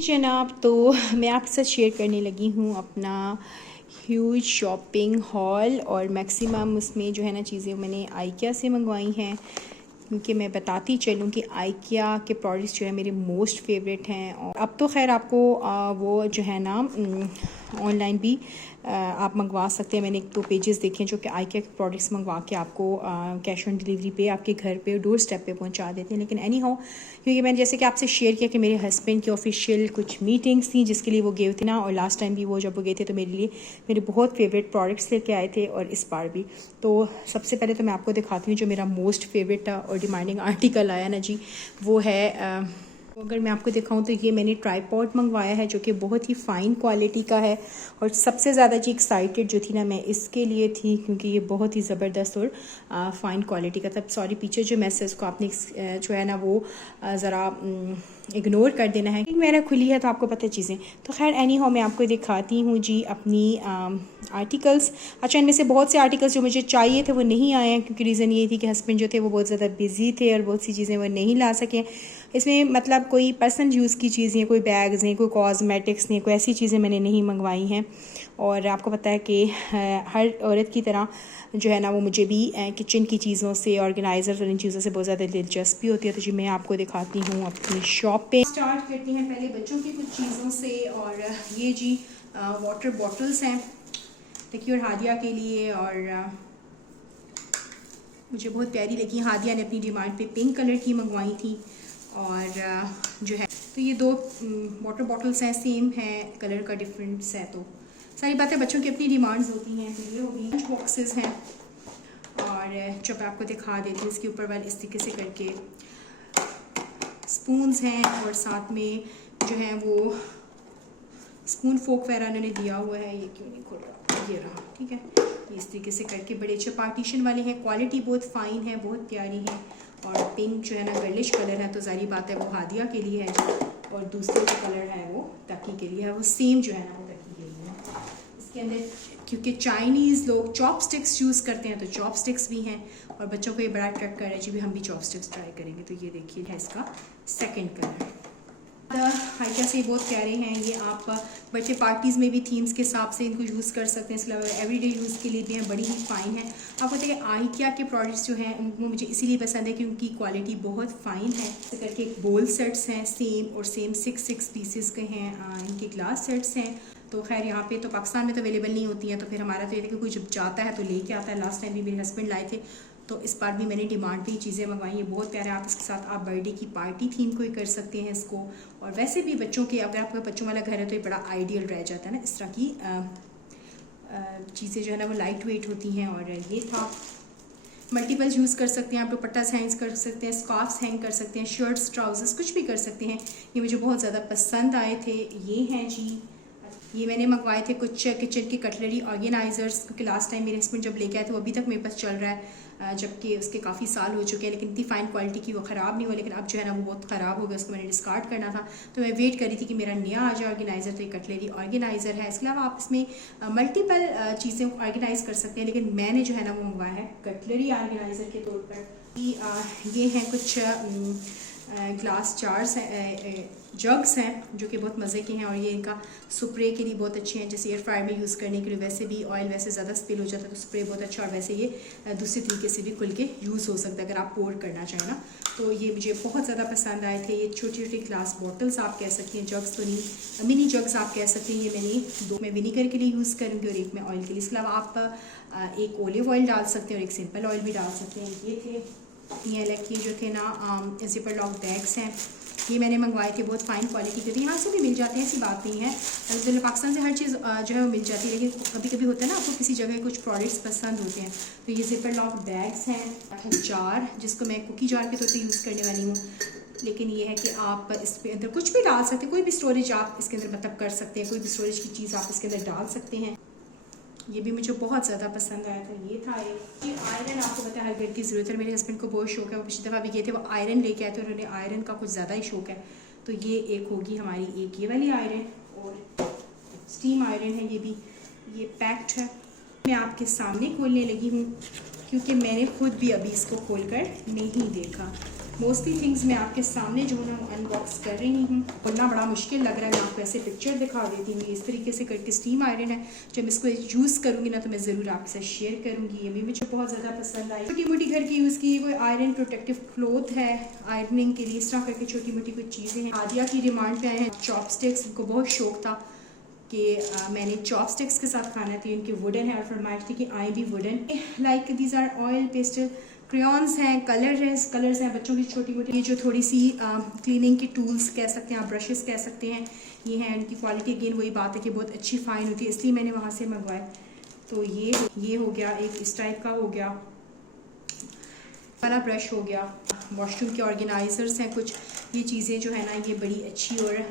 जनाब, तो मैं आपके साथ शेयर करने लगी हूँ अपना ह्यूज शॉपिंग हॉल और मैक्सिमम उसमें जो है ना चीज़ें मैंने आइकिया से मंगवाई हैं, क्योंकि मैं बताती चलूँ कि आइकिया के प्रोडक्ट्स जो है मेरे मोस्ट फेवरेट हैं। और अब तो खैर आपको वो जो है ना ऑनलाइन भी आप मंगवा सकते हैं। मैंने एक दो पेजेस देखे हैं जो कि आइकिया के प्रोडक्ट्स मंगवा के आपको कैश ऑन डिलीवरी पे आपके घर पे डोर स्टेप पे पहुंचा देते हैं। लेकिन एनी हाउ, क्योंकि मैंने जैसे कि आपसे शेयर किया कि मेरे हस्बैंड की ऑफिशियल कुछ मीटिंग्स थी जिसके लिए वो गए थे ना, और लास्ट टाइम भी वो जब वो गए थे तो मेरे लिए मेरे बहुत फेवरेट प्रोडक्ट्स लेके आए थे और इस बार भी। तो सबसे पहले तो मैं आपको दिखाती हूँ जो मेरा मोस्ट फेवरेट था और डिमांडिंग आर्टिकल आया ना जी, वो है अगर मैं आपको दिखाऊं तो ये मैंने ट्राईपॉड मंगवाया है जो कि बहुत ही फ़ाइन क्वालिटी का है। और सबसे ज़्यादा जी एक्साइटेड जो थी ना मैं इसके लिए थी, क्योंकि ये बहुत ही ज़बरदस्त और फ़ाइन क्वालिटी का था। सॉरी, पीछे जो मैसेज को आपने जो है ना वो ज़रा इग्नोर कर देना है, क्योंकि मेरा खुली है तो आपको पता है चीज़ें। तो खैर एनी हाउ, मैं आपको दिखाती हूँ जी अपनी आर्टिकल्स। अच्छा, इनमें से बहुत से आर्टिकल्स जो मुझे चाहिए थे वो नहीं आए हैं, क्योंकि रीज़न ये थी कि हस्बैंड जो थे वो बहुत ज़्यादा बिजी थे और बहुत सी चीज़ें वो नहीं ला सके। इसमें मतलब कोई पर्सनल यूज़ की चीज़ नहीं, कोई बैग्स नहीं, कोई कॉस्मेटिक्स नहीं, कोई ऐसी चीज़ें मैंने नहीं मंगवाई हैं। और आपको पता है कि हर औरत की तरह जो है ना वो मुझे भी किचन की चीज़ों से, ऑर्गेनाइज़र और इन चीज़ों से बहुत ज़्यादा दिलचस्पी होती है। तो जी मैं आपको दिखाती हूँ अपनी शॉप पे। स्टार्ट करते हैं पहले बच्चों की कुछ चीज़ों से। और ये जी वाटर बॉटल्स हैं देखिए, और हादिया के लिए, और मुझे बहुत प्यारी लगी। हादिया ने अपनी डिमांड पे पिंक कलर की मंगवाई थी। और जो है तो ये दो वाटर बॉटल्स हैं, सेम है, कलर का डिफरेंस है। तो सारी बातें बच्चों की अपनी डिमांड्स होती हैं। तो ये हो गई। लंच बॉक्सेस हैं, और जो मैं आपको दिखा देती हूँ इसके ऊपर वाले इस तरीके से करके स्पून्स हैं, और साथ में जो है वो स्पून फोक वगैरह उन्होंने दिया हुआ है। ये क्यों नहीं खुल रहा, ये रहा, ठीक है। ये इस तरीके से करके बड़े अच्छे पार्टीशन वाले हैं, क्वालिटी बहुत फ़ाइन है, बहुत प्यारी है। और पिंक जो है ना गर्लिश कलर है, तो ज़ाहिर बात है वो हादिया के लिए है जो, और दूसरे जो कलर है वो तकी के लिए है। वो सेम जो है ना वो तकी के लिए है। इसके अंदर क्योंकि चाइनीज़ लोग चॉपस्टिक्स यूज़ करते हैं तो चॉपस्टिक्स भी हैं, और बच्चों को ये बड़ा अट्रैक्ट कर रहा है जी भी हम भी चॉपस्टिक्स ट्राई करेंगे। तो ये देखिए है इसका सेकेंड कलर। आइकिया से बहुत प्यारे हैं ये। आप बर्थडे पार्टीज़ में भी थीम्स के हिसाब से इनको यूज़ कर सकते हैं। इसके अलावा एवरीडे यूज़ के लिए भी हैं, बड़ी ही फ़ाइन है। आपको पता है कि आइकिया के प्रोडक्ट्स जो हैं वो मुझे इसीलिए पसंद है क्योंकि क्वालिटी बहुत फ़ाइन है। इस करके एक बोल सेट्स हैं सेम, और सेम 6 पीसेस के हैं। इनके ग्लास सेट्स हैं। तो खैर यहाँ पे तो पाकिस्तान में तो अवेलेबल नहीं होती हैं, तो फिर हमारा तो ये था कि कोई जब जाता है तो लेके आता है। लास्ट टाइम भी मेरे हस्बैंड लाए थे, तो इस बार भी मैंने डिमांड पे चीज़ें मंगवाई हैं। बहुत प्यारे, आप इसके साथ आप बर्थडे की पार्टी थीम कोई कर सकते हैं इसको। और वैसे भी बच्चों के, अगर आपका बच्चों वाला घर है तो ये बड़ा आइडियल रह जाता है ना। इस तरह की चीज़ें जो है ना वो लाइट वेट होती हैं। और ये था, मल्टीपल यूज़ कर सकते हैं आप, दुपट्टास हैंग कर सकते हैं, स्कार्फ्स हैंग कर सकते हैं, शर्ट्स, ट्राउजर्स कुछ भी कर सकते हैं। ये मुझे बहुत ज़्यादा पसंद आए थे। ये हैं जी, ये मैंने मंगवाए थे कुछ किचन की कटलरी ऑर्गेनाइजर्स, क्योंकि लास्ट टाइम मेरे हस्बैंड जब लेके आए थे वो अभी तक मेरे पास चल रहा है, जबकि उसके काफ़ी साल हो चुके हैं, लेकिन इतनी फ़ाइन क्वालिटी की वो ख़राब नहीं हुआ। लेकिन अब जो है ना वो बहुत ख़राब हो गया, उसको मैंने डिस्कार्ड करना था। तो मैं वेट कर रही थी कि मेरा नया आ जाए ऑर्गेनाइज़र। तो ये कटलरी ऑर्गेनाइज़र है। इसके अलावा आप इसमें मल्टीपल चीज़ें ऑर्गेनाइज़ कर सकते हैं, लेकिन मैंने जो है ना वो मंगवाया है कटलरी ऑर्गेनाइज़र के तौर पर। ये हैं कुछ ग्लास जार्स हैं, जग्स हैं जो कि बहुत मज़े के हैं, और ये इनका स्प्रे के लिए बहुत अच्छे हैं, जैसे एयर फ्रायर में यूज़ करने के लिए। वैसे भी ऑयल वैसे ज़्यादा स्पिल हो जाता है तो स्प्रे बहुत अच्छा, और वैसे ये दूसरे तरीके से भी खुल के यूज़ हो सकता है अगर आप पोर करना चाहें ना। तो ये मुझे बहुत ज़्यादा पसंद आए थे। ये छोटी छोटी ग्लास बॉटल्स आप कह सकती हैं, जग्स तो नहीं, मिनी जग्स आप कह सकती हैं। ये मैंने दो में विनीगर के लिए यूज़ करूँगी और एक में ऑयल के लिए। इसके अलावा आप एक ओलिव ऑयल डाल सकते हैं और एक सिंपल ऑयल भी डाल सकते हैं। ये थे ये अलग के जो थे ना जिपर लॉक बैग्स हैं, ये मैंने मंगवाए थे, बहुत फ़ाइन क्वालिटी के थे। यहाँ से भी मिल जाते हैं, ऐसी बात नहीं है, अलहमदिल्ला पाकिस्तान से हर चीज़ जो है वो मिल जाती है। लेकिन कभी कभी होता है ना आपको किसी जगह कुछ प्रोडक्ट्स पसंद होते हैं। तो ये जिपर लॉक बैग्स हैं, जार, जिसको मैं कुकी जार के तौर पर यूज़ करने वाली हूँ। लेकिन ये है कि आप इस पे अंदर कुछ भी डाल सकते हैं, कोई भी स्टोरेज आप इसके अंदर मतलब कर सकते हैं, कोई भी स्टोरेज की चीज़ आप इसके अंदर डाल सकते हैं। ये भी मुझे बहुत ज़्यादा पसंद आया था। ये था ये आयरन, आपको पता है हर घर की ज़रूरत है। मेरे हस्बैंड को बहुत शौक है, वो पिछली दफ़ा भी गए थे, वो आयरन लेके आए थे, उन्होंने आयरन का कुछ ज़्यादा ही शौक है। तो ये एक होगी हमारी, एक ये वाली आयरन, और स्टीम आयरन है, ये पैक्ड है। मैं आपके सामने खोलने लगी हूँ क्योंकि मैंने खुद भी अभी इसको खोल कर नहीं देखा। मोस्टली थिंग्स मैं आपके सामने जो है ना अनबॉक्स कर रही हूँ। बोलना बड़ा मुश्किल लग रहा है, मैं आपको ऐसे पिक्चर दिखा देती हूँ। इस तरीके से करके स्टीम आयरन है, जब इसको यूज़ करूँगी ना तो मैं ज़रूर आपके साथ शेयर करूँगी। ये भी मुझे बहुत ज़्यादा पसंद आई। छोटी मोटी घर की यूज़ की कोई आयरन प्रोटेक्टिव क्लॉथ है आयरनिंग के लिए, इस तरह करके छोटी मोटी कुछ चीज़ें हैं। आदिया की डिमांड पे आए हैं चॉपस्टिक्स, उनको बहुत शौक था कि मैंने चॉपस्टिक्स के साथ खाना थी। उनकी वुडन है और फरमाइश थी कि आई भी wooden. Like these are oil pastel crayons हैं, कलर्स हैं बच्चों की छोटी मोटी। ये जो थोड़ी सी क्लीनिंग की टूल्स कह सकते हैं आप, ब्रशेस कह सकते हैं, ये हैं। उनकी क्वालिटी अगेन वही बात है कि बहुत अच्छी फ़ाइन होती है, इसलिए मैंने वहाँ से मंगवाए। तो ये हो गया, एक इस टाइप का हो गया वाला ब्रश हो गया। वॉशरूम के ऑर्गेनाइजर्स हैं कुछ, ये चीज़ें जो है ना ये बड़ी अच्छी और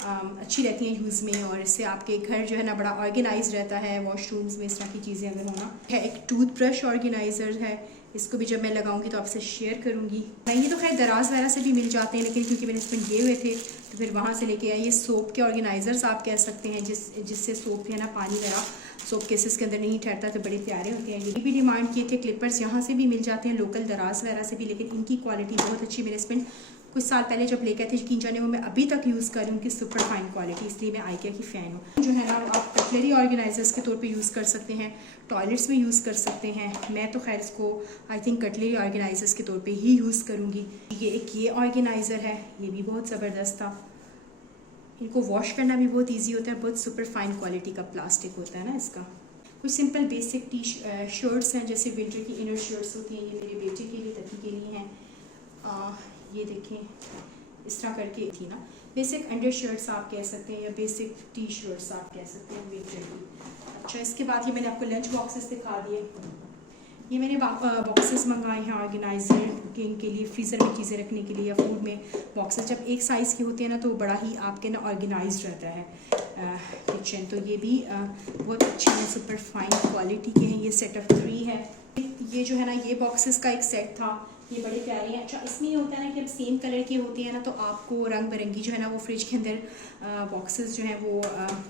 अच्छी रहती हैं यूज़ में, और इससे आपके घर जो है ना बड़ा ऑर्गेनाइज रहता है। वॉशरूम्स में इस तरह की चीज़ें अगर होना है। एक टूथब्रश ऑर्गेनाइज़र है, इसको भी जब मैं लगाऊंगी तो आपसे शेयर करूंगी। ये तो खैर दराज वगैरह से भी मिल जाते हैं, लेकिन क्योंकि मैंने इसमें लिए हुए थे तो फिर वहाँ से लेके आई। ये सोप के ऑर्गेनाइजर्स आप कह सकते हैं, जिससे सोप है ना पानी वगैरह सोप केसेस के अंदर नहीं ठहरता, तो बड़े प्यारे होते हैं। ये भी डिमांड किए थे। क्लिपर्स यहाँ से भी मिल जाते हैं, लोकल दराज वगैरह से भी, लेकिन इनकी क्वालिटी बहुत अच्छी। मेरे हस्बैंड कुछ साल पहले जब लेके आए थे, यकीन जाने वो मैं अभी तक यूज़ कर रही हूँ, उनकी सुपर फाइन क्वालिटी, इसलिए मैं आइकिया की फ़ैन हूँ। जो है ना आप कटलरी ऑर्गेनाइजर्स के तौर पे यूज़ कर सकते हैं, टॉयलेट्स में यूज़ कर सकते हैं। मैं तो खैर इसको आई थिंक कटलरी ऑर्गेनाइजर्स के तौर पे ही यूज़ करूँगी। ये ऑर्गेनाइज़र है, ये भी बहुत ज़बरदस्त था। इनको वॉश करना भी बहुत ईजी होता है, बहुत सुपर फाइन क्वालिटी का प्लास्टिक होता है ना इसका। कुछ सिंपल बेसिक शर्ट्स हैं, जैसे विंटर की इनर शर्ट्स होती हैं, ये मेरे बेटे के लिए तकी के लिए हैं। ये देखें इस तरह करके थी ना, बेसिक अंडर शर्ट्स आप कह सकते हैं या बेसिक टी शर्ट्स आप कह सकते हैं विंटर की। अच्छा, इसके बाद ये मैंने आपको लंच बॉक्सेस दिखा दिए। ये मैंने बॉक्सेस मंगाए हैं ऑर्गेनाइजर कुकिंग के लिए, फ्रीज़र में चीज़ें रखने के लिए या फूड में बॉक्सेस जब एक साइज़ की होती है ना तो बड़ा ही आपके ना ऑर्गेनाइज रहता है किचन। तो ये भी बहुत अच्छे हैं, सुपर फाइन क्वालिटी के हैं। ये सेट ऑफ 3 है। ये जो है ना ये बॉक्सेस का एक सेट था, ये बड़े प्यारे हैं। अच्छा, इसमें ये होता है ना कि अब सेम कलर की होती है ना तो आपको रंग बिरंगी जो है ना वो फ्रिज के अंदर बॉक्सेस जो हैं वो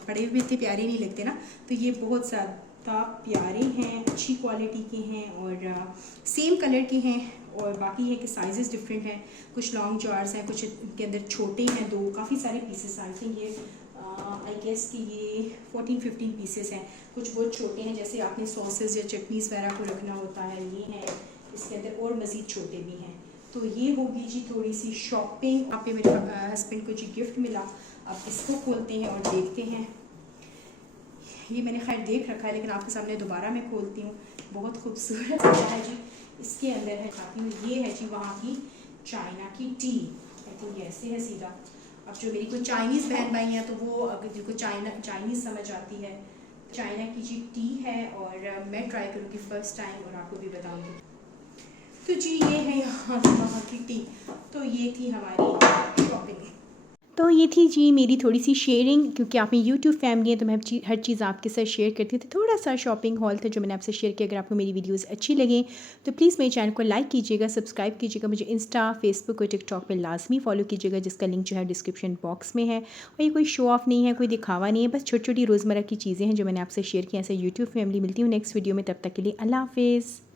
पड़े हुए इतने प्यारे नहीं लगते ना, तो ये बहुत ज़्यादा प्यारे हैं, अच्छी क्वालिटी के हैं और सेम कलर के हैं। और बाकी है कि साइजेस डिफरेंट हैं, कुछ लॉन्ग जार्स हैं, कुछ के अंदर छोटे हैं, दो काफ़ी सारे पीसेस। आई थिंक ये आई गेस कि ये 14-15 पीसेस हैं। कुछ बहुत छोटे हैं, जैसे आपने सॉसेस या चटनीज़ वगैरह को रखना होता है, ये हैं। इसके अंदर और मज़ीद छोटे भी हैं। तो ये होगी जी थोड़ी सी शॉपिंग। यहाँ पे मेरे हस्बैंड को जी गिफ्ट मिला, अब इसको खोलते हैं और देखते हैं। ये मैंने खैर देख रखा है, लेकिन आपके सामने दोबारा मैं खोलती हूँ। बहुत खूबसूरत है जी। इसके अंदर है खाती हूँ, ये है जी वहाँ की चाइना की टी। आई थिंक ऐसे है सीधा। अब जो मेरी कोई चाइनीज़ बहन भाई हैं तो वो अगर जिनको चाइनीज़ समझ आती है, चाइना की जी टी है और मैं ट्राई करूँगी फ़र्स्ट टाइम और आपको भी बताऊँगी। तो जी ये है यहाँ की टी। तो ये थी हमारी शॉपिंग। तो ये थी जी मेरी थोड़ी सी शेयरिंग, क्योंकि आप में यूट्यूब फैमिली है तो मैं हर चीज़ आपके साथ शेयर करती हूँ। तो थोड़ा सा शॉपिंग हॉल था जो मैंने आपसे शेयर किया। अगर आपको मेरी वीडियोस अच्छी लगें तो प्लीज़ मेरे चैनल को लाइक कीजिएगा, सब्सक्राइब कीजिएगा। मुझे इंस्टा, फेसबुक और टिकटॉक पे लाजमी फॉलो कीजिएगा, जिसका लिंक जो है डिस्क्रिप्शन बॉक्स में है। और ये कोई शो ऑफ नहीं है, कोई दिखावा नहीं है, बस छोटी छोटी रोज़मर्रा की चीज़ें हैं जो मैंने आपसे शेयर की। ऐसे यूट्यूब फैमिली। मिलती हूँ नेक्स्ट वीडियो में, तब तक के लिए अल्लाह हाफिज़।